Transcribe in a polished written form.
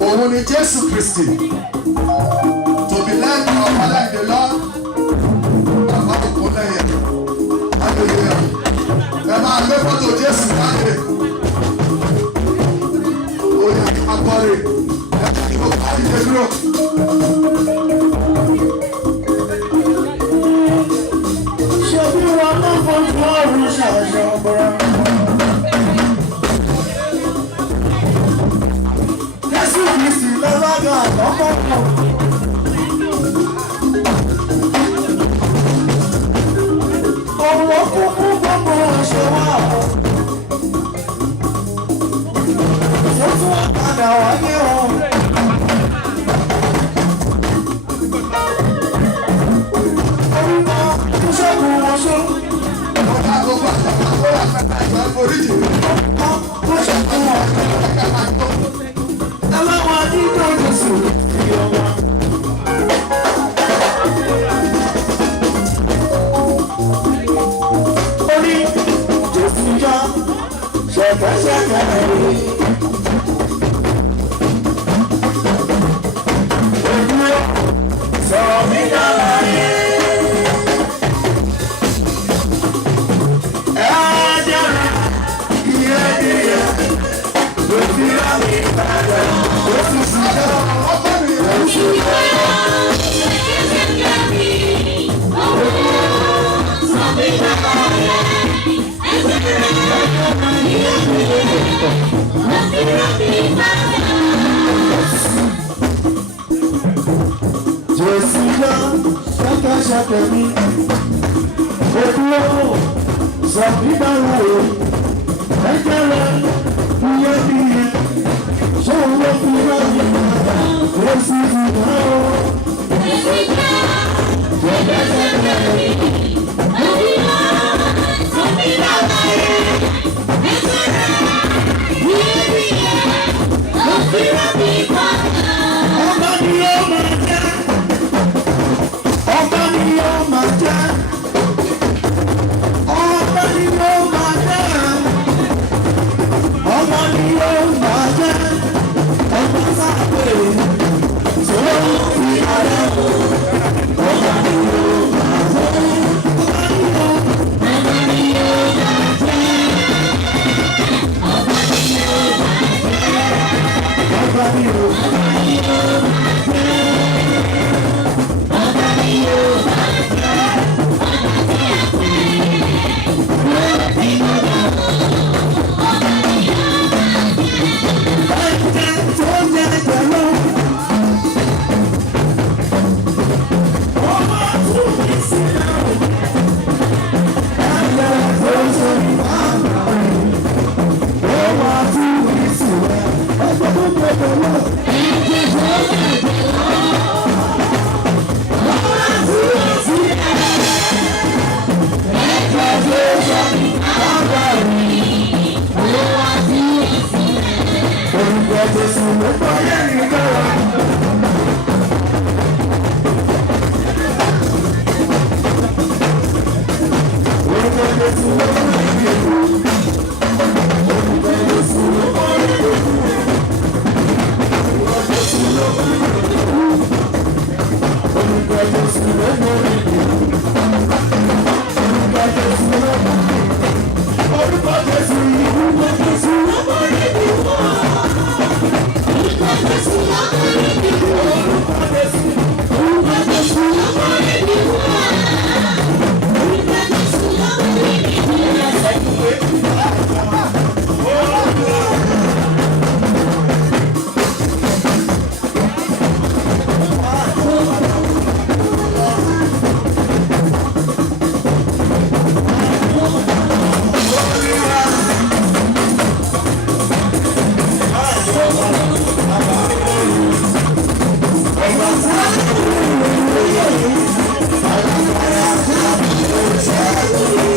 Òun ni Jésù Kristi. To be led by our Father in the Lord. Bàbá tó kún lẹ́yìn. Hallelujah. Ẹ máa gbé fọ́tò Jésù jáde. Oyè akọrin. Ẹ kí ló bá ìdè dúró. Ṣé bí wọn náà fojú ọ̀run ṣàṣọ bọ̀rọ̀? Kristi lọ́lága àkọ́kọ́ kan. Ọ̀wọ́ kúkú gbogbo ọ̀ṣọ́ wa. Ó tún padà wáyé wọn. Orúkọ ìṣẹ́gun wọn ṣó. Ọ̀gá gbogbo àtàkùn àpẹẹrẹ ìgbà foríjì. Ó ṣẹ́gun wọn. Aláwọ̀ adígbò Jésù fi ọwọ́. Orí Jésù yá ṣẹ̀kẹ̀ṣẹ̀kẹ̀ rẹ̀. Òdúró sọ̀rọ̀ mí dára yé. Ẹ̀ẹ́dẹ̀rẹ̀ ìyẹ́dẹ̀yẹ ló fi rà mí padà. Jésù sì yá ọkọ mi. Jésù yá ṣẹ̀kẹ̀ṣẹ̀kẹ̀ mi. Òdúró sọ̀rọ̀ mí dára yé. Jésù yá ṣẹ̀kẹ̀ṣẹ̀kẹ̀ mi. Òdúró sọ̀rọ̀ mí dára yé. Ẹ̀jẹ̀rẹ̀ ìyẹ́dẹ̀yẹ. Ṣé o lè fi rán mi padà? Jésù sì yá o. Jésù yá ṣẹ̀kẹ̀ṣẹ̀kẹ̀ mi. Òdúró sọ̀rọ̀ mí dára yé. Ọba ni ó máa jẹ́. Ọba ni ó máa jẹ́. Ọba ni ó máa jẹ́. Ọba ni ó máa jẹ́. Ọba sábẹ̀ tó fi ara wò. Ọba ni ó máa jẹ́. Ọba ni ó máa jẹ́. Ọba ni ó Thank you.